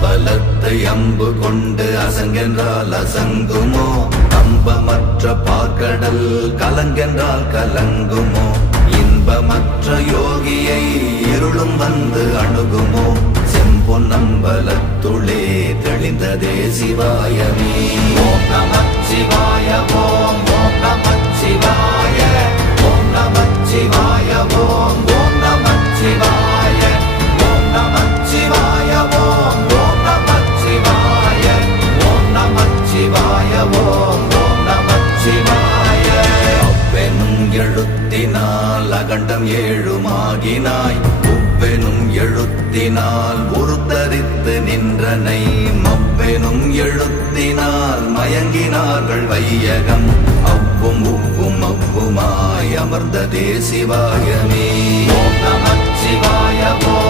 அம்பலத்தை அம்பு கொண்டு அசங்கென்றால் அசங்குமோ கம்பமற்ற பார்க்கடல் கலங்கென்றால் கலங்குமோ இன்பமற்ற யோகியை இருளும் வந்து அணுகுமோ செம்பொன்னம்பலத்துளே தெளிந்ததே சிவாயமே ஓம் நமச்சிவாய ஓம் நமச்சிவாய ஓம் நமச்சிவாய ஓம் நமச்சிவாய ஓம் நமச்சிவாய ஓம் நமச்சிவாய ஓம் நமச்சிவாய ஓம் நமச்சிவாய அவ்வெனும் எழுத்தினால் அகண்டம் ஏழுமாகினாய் உவ்வெனும் எழுத்தினால் உருத்தரித்து நின்றனை மவ்வெனும் எழுத்தினால் மயங்கினார்கள் வையகம் அவ்வும் உவ்வும் அவ்வுமாய் அமர்ந்ததே சிவாயமே ஓம் நமச்சிவாய ஓம்